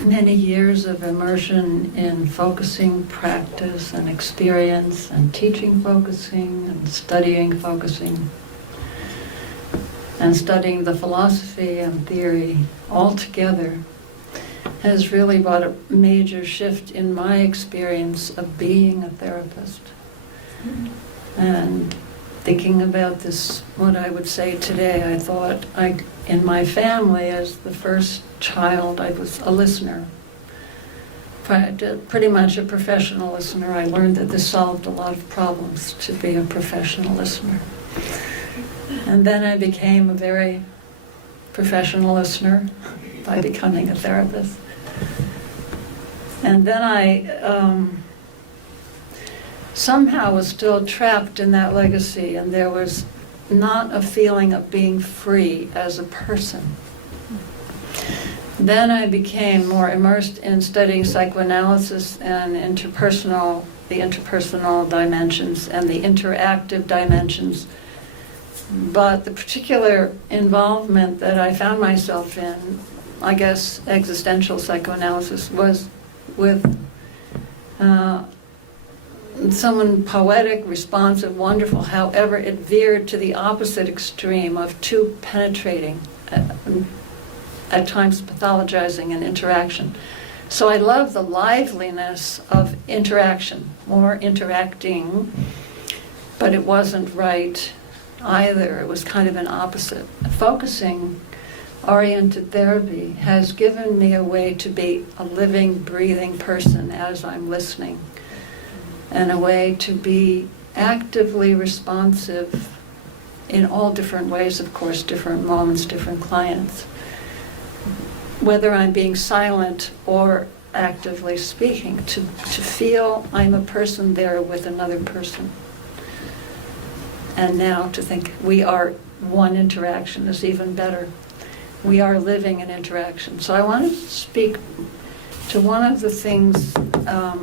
many years of immersion in focusing practice and experience and teaching focusing and studying focusing and studying the philosophy and theory all together has really brought a major shift in my experience of being a therapist. And thinking about this, what I would say today, I thought in my family, as the first child, I was a listener. Pretty much a professional listener. I learned that this solved a lot of problems, to be a professional listener. And then I became a very professional listener by becoming a therapist. And then I somehow was still trapped in that legacy, and there was not a feeling of being free as a person. Then I became more immersed in studying psychoanalysis and the interpersonal dimensions and the interactive dimensions. But the particular involvement that I found myself in, I guess existential psychoanalysis, was with someone poetic, responsive, wonderful. However, it veered to the opposite extreme of too penetrating, at times pathologizing and interaction. So I love the liveliness of interaction, more interacting, but it wasn't right either. It was kind of an opposite. Focusing oriented therapy has given me a way to be a living, breathing person as I'm listening, and a way to be actively responsive in all different ways, of course, different moments, different clients. Whether I'm being silent or actively speaking, to feel I'm a person there with another person. And now to think we are one interaction is even better. We are living an interaction. So I want to speak to one of the things, I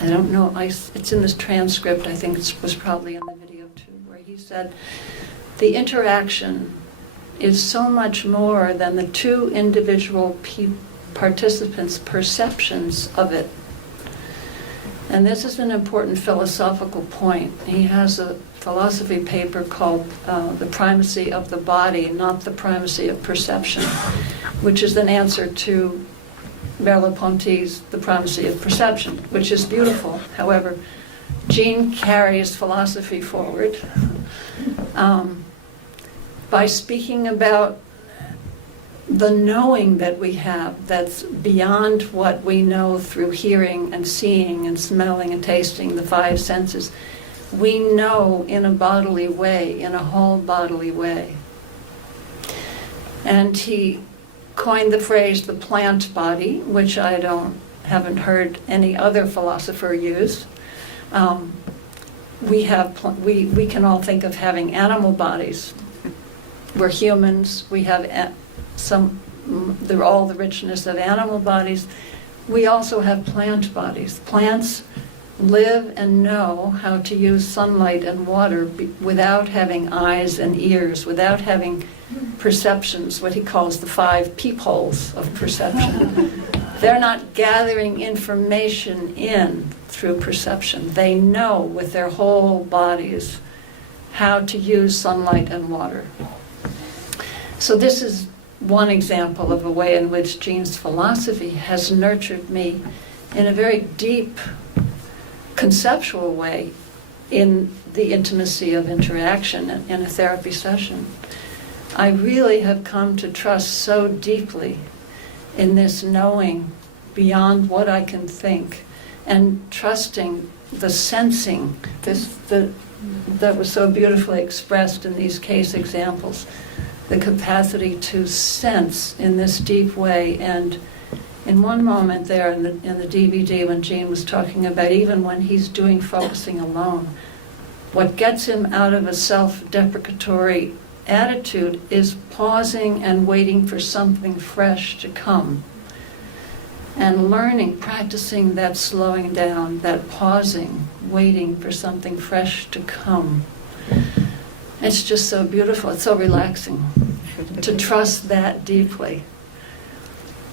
don't know, it's in this transcript, I think it was probably in the video too, where he said, the interaction is so much more than the two individual participants' perceptions of it. And this is an important philosophical point. He has a philosophy paper called The Primacy of the Body, Not the Primacy of Perception, which is an answer to Merleau-Ponty's The Primacy of Perception, which is beautiful. However, Jean carries philosophy forward by speaking about the knowing that we have that's beyond what we know through hearing and seeing and smelling and tasting, the five senses. We know in a bodily way, in a whole bodily way. And he coined the phrase the plant body, which I haven't heard any other philosopher use. We can all think of having animal bodies. We're humans. We have all the richness of animal bodies. We also have plant bodies. Plants live and know how to use sunlight and water without having eyes and ears, without having perceptions, what he calls the five peepholes of perception. They're not gathering information in through perception. They know with their whole bodies how to use sunlight and water. So this is one example of a way in which Jean's philosophy has nurtured me in a very deep, conceptual way in the intimacy of interaction in a therapy session. I really have come to trust so deeply in this knowing beyond what I can think, and trusting the sensing, that was so beautifully expressed in these case examples, the capacity to sense in this deep way. And in one moment there in the DVD, when Jean was talking about even when he's doing focusing alone, what gets him out of a self-deprecatory attitude is pausing and waiting for something fresh to come. And learning, practicing that slowing down, that pausing, waiting for something fresh to come. It's just so beautiful, it's so relaxing to trust that deeply.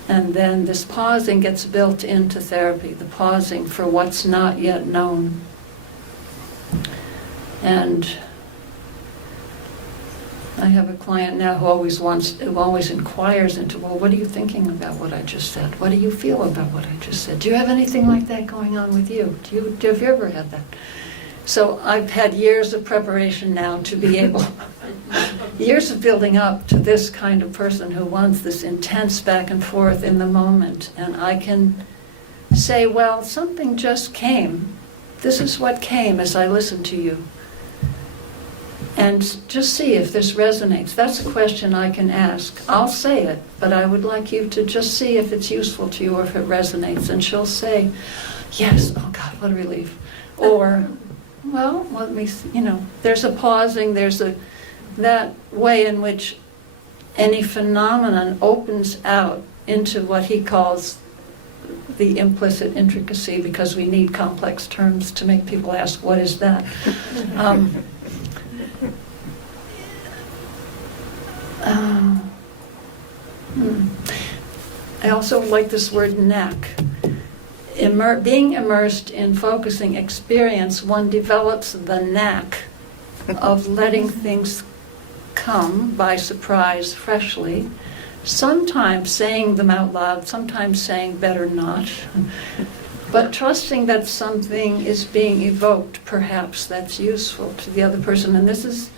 And then this pausing gets built into therapy, the pausing for what's not yet known. And I have a client now who always inquires into, well, what are you thinking about what I just said? What do you feel about what I just said? Do you have anything like that going on with you? Have you ever had that? So I've had years of preparation now to be able, years of building up to this kind of person who wants this intense back and forth in the moment. And I can say, well, something just came. This is what came as I listened to you. And just see if this resonates. That's a question I can ask. I'll say it, but I would like you to just see if it's useful to you or if it resonates. And she'll say, yes, oh God, what a relief. Or, well, let me, there's a pausing, that way in which any phenomenon opens out into what he calls the implicit intricacy, because we need complex terms to make people ask, what is that? I also like this word knack. Being immersed in focusing experience, one develops the knack of letting things come by surprise freshly, sometimes saying them out loud, sometimes saying better not, but trusting that something is being evoked, perhaps, that's useful to the other person. And this is,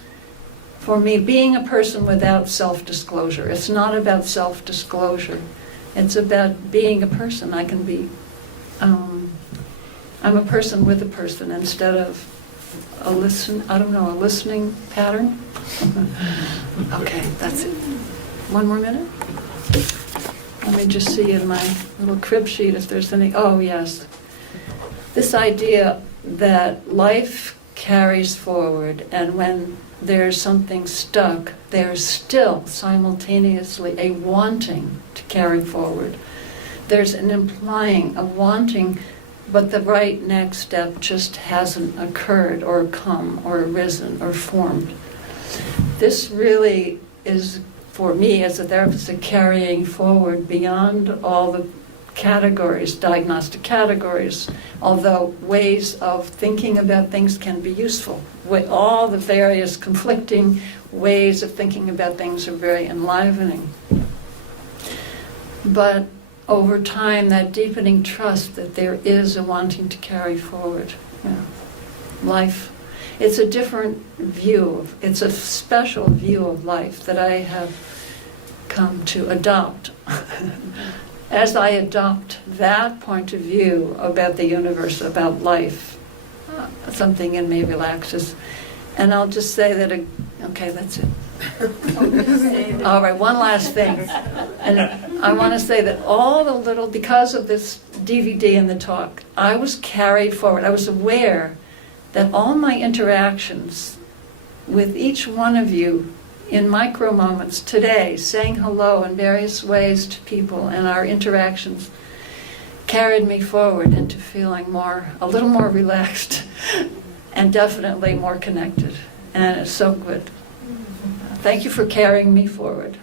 for me, being a person without self-disclosure. It's not about self-disclosure. It's about being a person. I can be, I'm a person with a person instead of a listening pattern. Okay, that's it. One more minute? Let me just see in my little crib sheet if there's any, oh yes. This idea that life carries forward, and when there's something stuck, there's still simultaneously a wanting to carry forward. There's an implying, a wanting, but the right next step just hasn't occurred or come or arisen or formed. This really is, for me as a therapist, a carrying forward beyond all the categories, diagnostic categories, although ways of thinking about things can be useful. All the various conflicting ways of thinking about things are very enlivening. But over time, that deepening trust that there is a wanting to carry forward. Life, it's a different view, it's a special view of life that I have come to adopt. As I adopt that point of view about the universe, about life, something in me relaxes. And I'll just say that, okay, that's it. All right, one last thing. And I want to say that all the little, because of this DVD and the talk, I was carried forward. I was aware that all my interactions with each one of you in micro moments today, saying hello in various ways to people, and our interactions carried me forward into feeling a little more relaxed and definitely more connected. And it's so good. Thank you for carrying me forward.